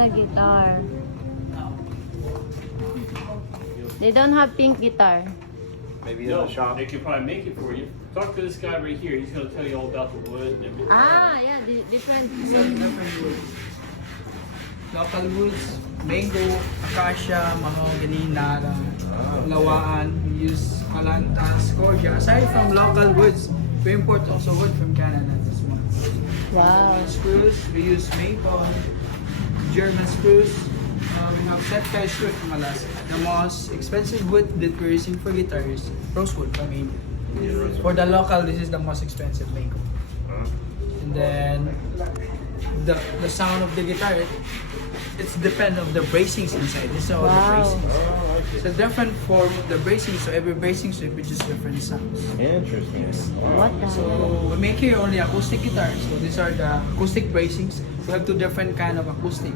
na guitar. They don't have pink guitar. Maybe No, in the shop. they could probably make it for you. Talk to this guy right here. He's going to tell you all about the wood and everything. Ah, yeah, different. Different woods. Local woods, mango, acacia, mahogany, nara, lawaan. We use alanta, scoria. Aside from local woods, we import also wood from Canada. This one. Wow. Spruce, we use maple, German spruce. We have Setka spruce from Alaska. The most expensive wood that we're using for guitar is rosewood from India. For the local, this is the most expensive mango. And then the sound of the guitar, it's depend of the bracings inside. This is all Wow. the bracings. It's a different form of the bracing, so every bracing so it produces different sounds. Interesting. What the So hell? we make here only acoustic guitars. So these are the acoustic bracings. We have two different kind of acoustic.